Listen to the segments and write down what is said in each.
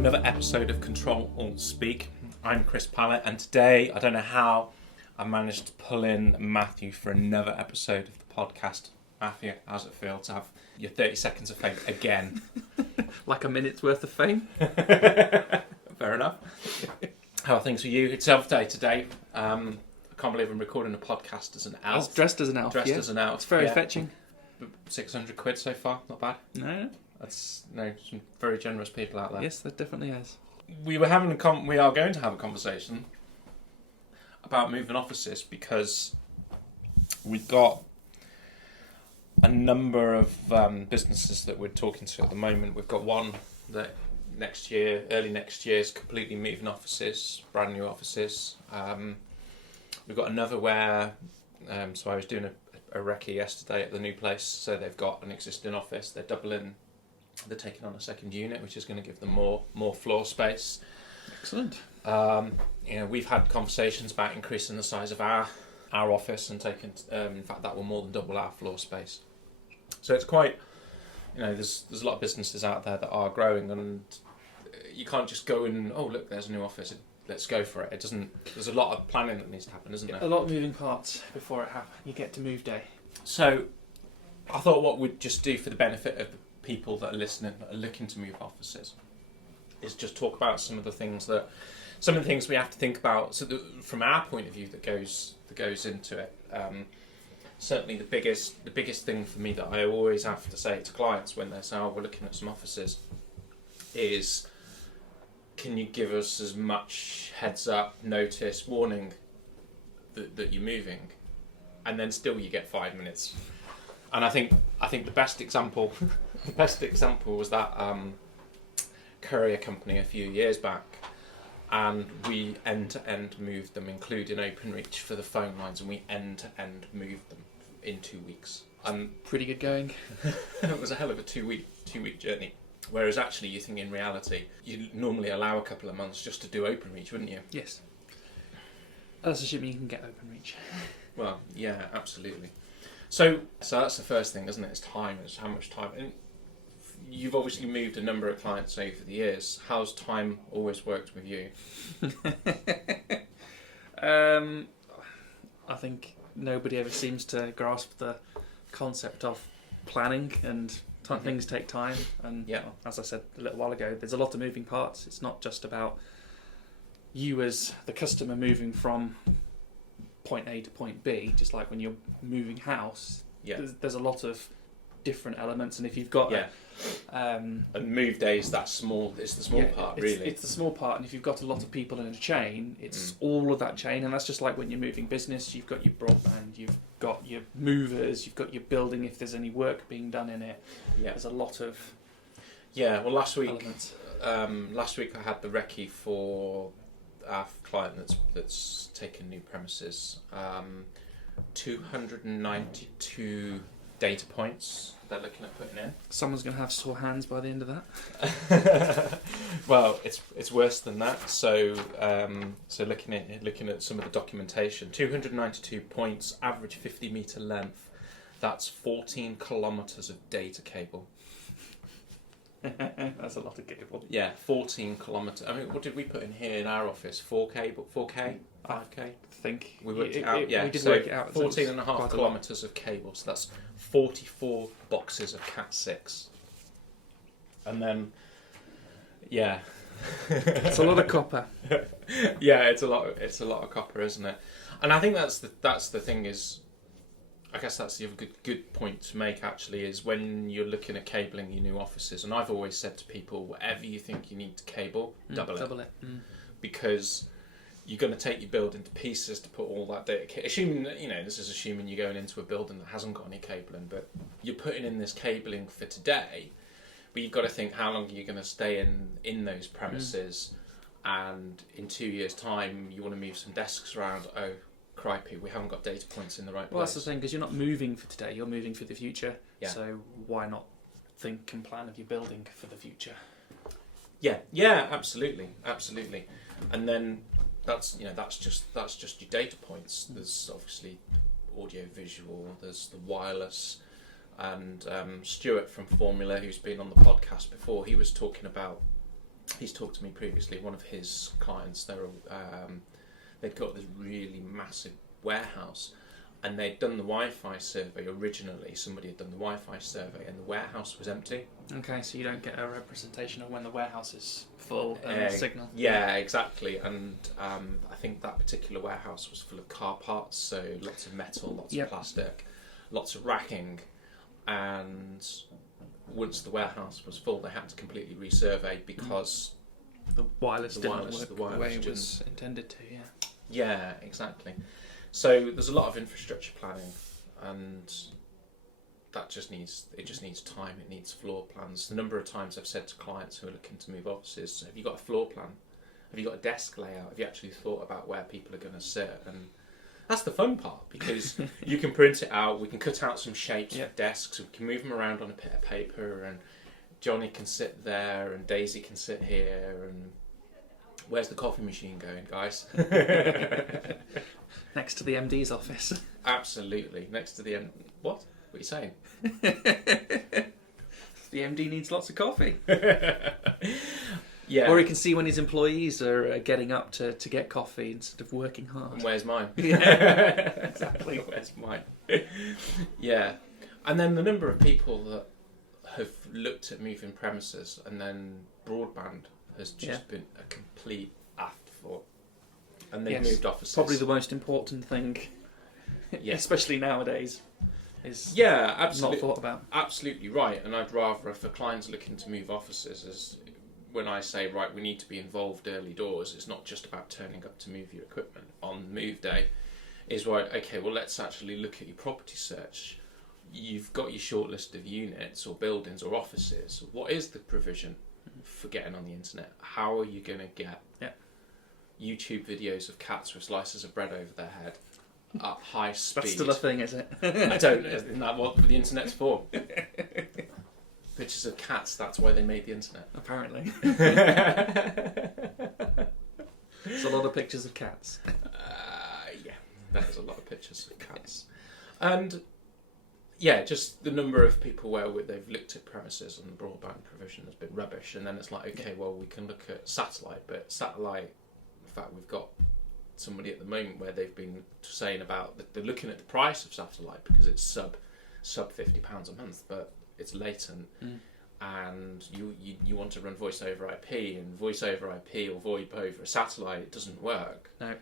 another episode of Ctrl Alt Speak. I'm Chris Pallett, and today, I don't know how, I managed to pull in Matthew for another episode of the podcast. Matthew, how's it feel to have your 30 seconds of fame again? Like a minute's worth of fame? Fair enough. How are things for you? It's Elf Day today. I can't believe I'm recording a podcast as an elf. I was dressed as an elf, Dressed as an elf. It's very fetching. 600 quid so far, not bad. No. That's some very generous people out there. Yes, that definitely is. We are going to have a conversation about moving offices because we've got a number of businesses that we're talking to at the moment. We've got one that early next year is completely moving offices, brand new offices. We've got another where, so I was doing a recce yesterday at the new place, so they've got an existing office, they're taking on a second unit, which is going to give them more floor space. Excellent. We've had conversations about increasing the size of our office and taking, in fact, that will more than double our floor space. So it's quite, there's a lot of businesses out there that are growing, and you can't just go and, oh look, there's a new office, let's go for it. It doesn't. There's a lot of planning that needs to happen, isn't there? A lot of moving parts before it happens. You get to move day. So I thought what we'd just do for the benefit of the people that are listening, that are looking to move offices, is just talk about some of the things we have to think about. So from our point of view, that goes into it. Certainly, the biggest thing for me that I always have to say to clients when they say, "Oh, we're looking at some offices," is, can you give us as much heads up, notice, warning that you're moving, and then still you get 5 minutes. And I think the best example was that courier company a few years back, and we end-to-end moved them, including OpenReach for the phone lines, and we end-to-end moved them in 2 weeks. Pretty good going. It was a hell of a two-week journey. Whereas actually, you think in reality, you'd normally allow a couple of months just to do OpenReach, wouldn't you? Yes. That's assuming you can get OpenReach. Well, yeah, absolutely. So that's the first thing, isn't it? It's time. It's how much time. And you've obviously moved a number of clients over the years. How's time always worked with you? I think nobody ever seems to grasp the concept of planning, and things take time. And as I said a little while ago, there's a lot of moving parts. It's not just about you as the customer moving from point A to point B, just like when you're moving house. There's a lot of different elements, and if you've got and move days, that's small. It's the small part, really. It's the small part, and if you've got a lot of people in a chain, it's all of that chain. And that's just like when you're moving business. You've got your broadband, you've got your movers, you've got your building. If there's any work being done in it, there's a lot of Well, last week I had the recce for our client that's taken new premises. 292 data points they're looking at putting in. Someone's going to have sore hands by the end of that. Well, it's worse than that. So looking at some of the documentation, 292 points, average 50-metre length. That's 14 kilometres of data cable. That's a lot of cable. Yeah, 14 kilometres. I mean, what did we put in here in our office? 4K, 5K? I think we worked it out. We did work it out. 14 and a half kilometres of cable. So that's 44 boxes of Cat 6. And then, it's a lot of copper. It's a lot of copper, isn't it? And I think that's the thing is, I guess that's the other good point to make, actually, is when you're looking at cabling your new offices. And I've always said to people, whatever you think you need to cable, double it. Because you're going to take your building to pieces to put all that data. Assuming that, this is assuming you're going into a building that hasn't got any cabling, but you're putting in this cabling for today. But you've got to think, how long are you going to stay in those premises? And in 2 years' time, you want to move some desks around. Oh, crikey, we haven't got data points in the right place. Well, that's the thing, because you're not moving for today, you're moving for the future. Yeah. So why not think and plan of your building for the future? Yeah, absolutely. And then that's just your data points. There's obviously audio visual, there's the wireless, and Stuart from Formula, who's been on the podcast before, he was talking about he's talked to me previously. One of his clients, they'd got this really massive warehouse, and they'd done the Wi-Fi survey originally. Somebody had done the Wi-Fi survey, and the warehouse was empty. Okay, so you don't get a representation of when the warehouse is full and signal. Yeah, exactly. And I think that particular warehouse was full of car parts, so lots of metal, lots of plastic, lots of racking, and once the warehouse was full, they had to completely resurvey because the wireless didn't work the way it was intended to. Yeah, exactly. So there's a lot of infrastructure planning, and that just needs time. It needs floor plans. The number of times I've said to clients who are looking to move offices, have you got a floor plan? Have you got a desk layout? Have you actually thought about where people are going to sit? And that's the fun part, because you can print it out, we can cut out some shapes for desks, we can move them around on a bit of paper, and Johnny can sit there and Daisy can sit here, and where's the coffee machine going, guys? Next to the MD's office. Absolutely, next to the What? What are you saying? The MD needs lots of coffee. Yeah. Or he can see when his employees are getting up to get coffee instead of working hard. And where's mine? Yeah, exactly. Where's mine? Yeah. And then the number of people that have looked at moving premises, and then broadband has just been a complete afterthought. And they've moved offices. Probably the most important thing, especially nowadays, is not thought about. Absolutely right. And I'd rather, for clients looking to move offices, as when I say, right, we need to be involved early doors, it's not just about turning up to move your equipment on move day. Is right, okay, well, let's actually look at your property search. You've got your short list of units or buildings or offices. What is the provision for getting on the internet? How are you going to get YouTube videos of cats with slices of bread over their head at high speed? That's still a thing, is it? I don't know. Isn't that what the internet's for? Pictures of cats, that's why they made the internet. Apparently. There's a lot of pictures of cats. Yeah, there's a lot of pictures of cats. And yeah, just the number of people where they've looked at premises and broadband provision has been rubbish. And then it's like, okay, well, we can look at satellite, but satellite, in fact, we've got somebody at the moment where they've been saying about that they're looking at the price of satellite because it's sub £50 a month, but it's latent, and you want to run voice over IP, and voice over IP or VoIP over a satellite, it doesn't work. No.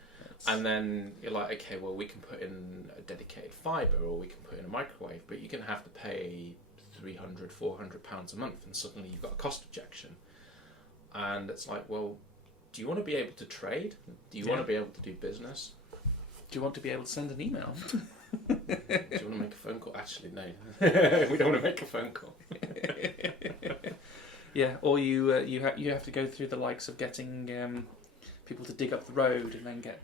And then you're like, okay, well, we can put in a dedicated fibre, or we can put in a microwave, but you're going to have to pay £300, £400 a month, and suddenly you've got a cost objection. And it's like, well, do you want to be able to trade? Do you want to be able to do business? Do you want to be able to send an email? Do you want to make a phone call? Actually, no. We don't want to make a phone call. Yeah, or you have to go through the likes of getting people to dig up the road and then get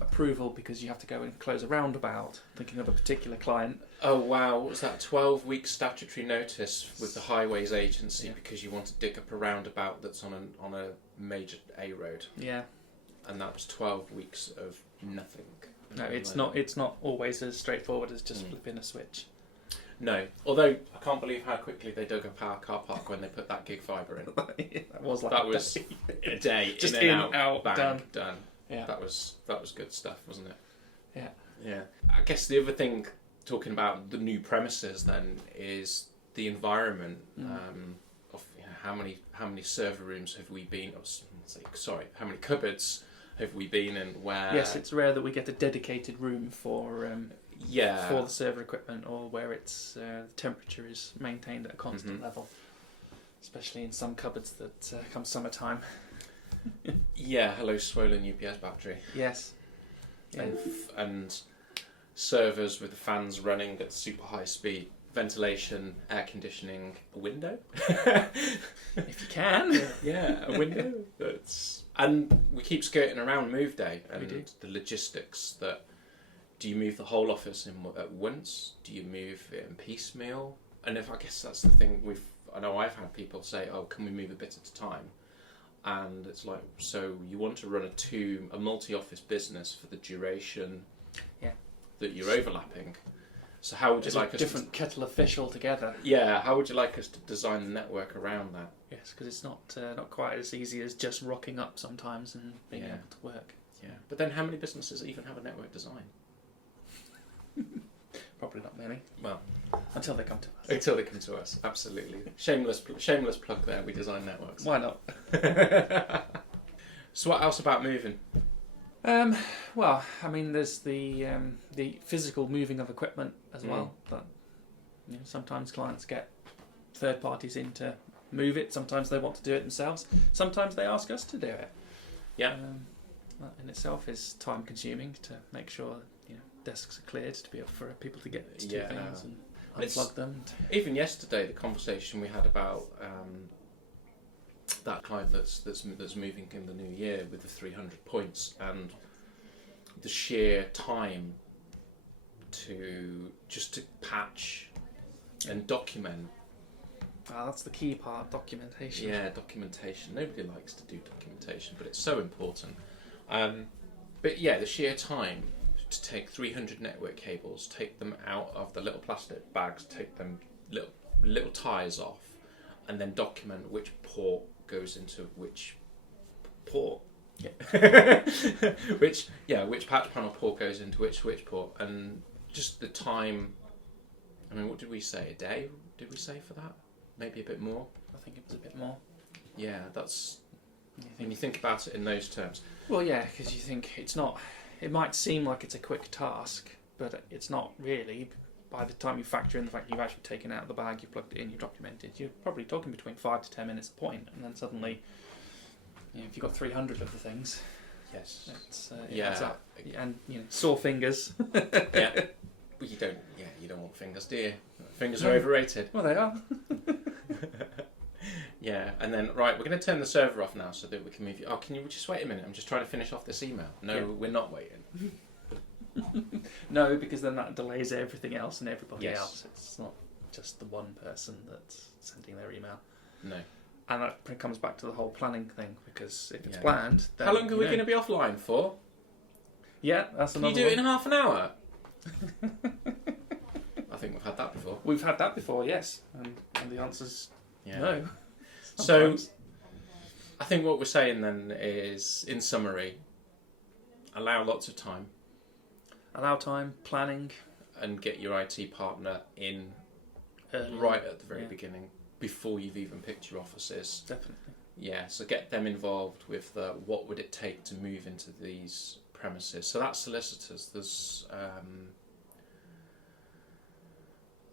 approval because you have to go and close a roundabout. Thinking of a particular client. Oh wow, what was that? 12-week statutory notice with the Highways Agency because you want to dig up a roundabout that's on a major A road. Yeah. And that was 12 weeks of nothing. No, it's not. It's not always as straightforward as just flipping a switch. No, although I can't believe how quickly they dug up our car park when they put that gig fibre in. That was a day. Just in and out, bang, done. Yeah, that was good stuff, wasn't it? Yeah, yeah. I guess the other thing, talking about the new premises, then, is the environment of how many server rooms have we been? How many cupboards have we been in? Where yes, it's rare that we get a dedicated room for the server equipment, or where it's the temperature is maintained at a constant level, especially in some cupboards that come summertime. Yeah, hello swollen UPS battery. Yes. Yeah. And servers with the fans running at super high speed, ventilation, air conditioning, a window. If you can. Yeah, a window. And we keep skirting around move day and the logistics that. Do you move the whole office at once? Do you move it in piecemeal? And I guess that's the thing I know I've had people say, oh, can we move a bit at a time? And it's like, so you want to run a multi-office business for the duration that you're overlapping. So how would you like us different kettle of fish altogether? Yeah, how would you like us to design the network around that? Yes, because it's not quite as easy as just rocking up sometimes and being able to work. Yeah, but then how many businesses even have a network design? Probably not many. Well, until they come to us. Until they come to us, absolutely. Shameless plug there. We design networks. Why not? So what else about moving? Well, I mean, there's the physical moving of equipment as well. But sometimes clients get third parties in to move it. Sometimes they want to do it themselves. Sometimes they ask us to do it. Yeah. That in itself is time consuming to make sure desks are cleared to be able for people to get to do things and unplug them. Even yesterday, the conversation we had about that client that's moving in the new year with the 300 points and the sheer time to patch and document. That's the key part, documentation. Yeah, documentation. Nobody likes to do documentation, but it's so important. But yeah, the sheer time to take 300 network cables, take them out of the little plastic bags, take them little ties off, and then document which port goes into which port. Yeah. which patch panel port goes into which port, and just the time. I mean, what did we say? A day? Did we say for that? Maybe a bit more. I think it was a bit more. Yeah, that's when you think about it in those terms. Well, yeah, because you think it's not. It might seem like it's a quick task, but it's not really. By the time you factor in the fact you've actually taken it out of the bag, you plugged it in, you documented, you're probably talking between 5 to 10 minutes a point, and then suddenly, if you've got 300 of the things, yes, it adds up. And sore fingers. Yeah, you don't want fingers, do you? Fingers are overrated. Well, they are. Yeah, and then right, we're going to turn the server off now so that we can move you. Oh, can you just wait a minute? I'm just trying to finish off this email. No, we're not waiting. No, because then that delays everything else and everybody Yes. else. It's not just the one person that's sending their email. No. And that comes back to the whole planning thing, because if it's planned, then... How long are we going to be offline for? Yeah, that's another Can you do it in half an hour? I think we've had that before. We've had that before, yes. And the answer's no. Sometimes. So, I think what we're saying then is, in summary, allow lots of time. Allow time, planning. And get your IT partner in early, right at the very beginning, before you've even picked your offices. Definitely. Yeah, so get them involved with what would it take to move into these premises. So that's solicitors. There's,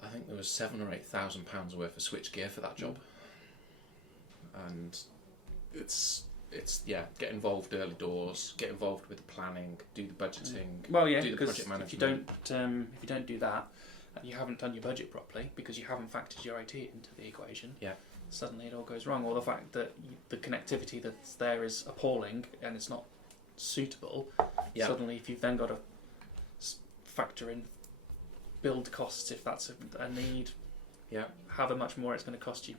I think there was £7,000 or £8,000 worth of switchgear for that job. And it's get involved early doors, get involved with the planning, do the budgeting. Well, yeah, do the because project management. if you don't do that, and you haven't done your budget properly because you haven't factored your IT into the equation. Yeah. Suddenly it all goes wrong, or the fact that the connectivity that's there is appalling and it's not suitable. Yeah. Suddenly, if you've then got to factor in build costs, if that's a need, however much more it's going to cost you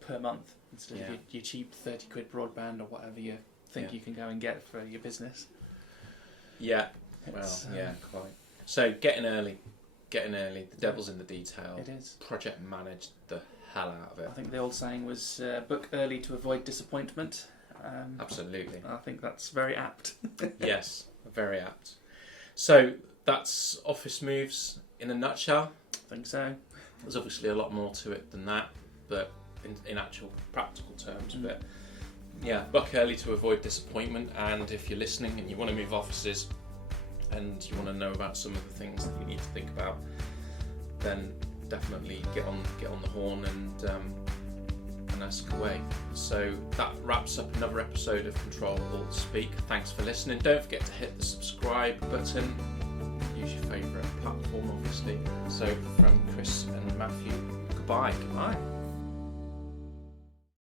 per month instead of your cheap 30 quid broadband or whatever you think you can go and get for your business. Yeah. Well, quite. So getting early. The devil's in the detail. It is. Project manage the hell out of it. I think the old saying was book early to avoid disappointment. Absolutely. I think that's very apt. Yes, very apt. So that's office moves in a nutshell. I think so. There's obviously a lot more to it than that, but in actual practical terms. But yeah, book early to avoid disappointment. And if you're listening and you want to move offices and you want to know about some of the things that you need to think about, then definitely get on the horn and ask away. So that wraps up another episode of Ctrl Alt Speak. Thanks for listening. Don't forget to hit the subscribe button. Use your favourite platform, obviously. So from Chris and Matthew, goodbye. Goodbye.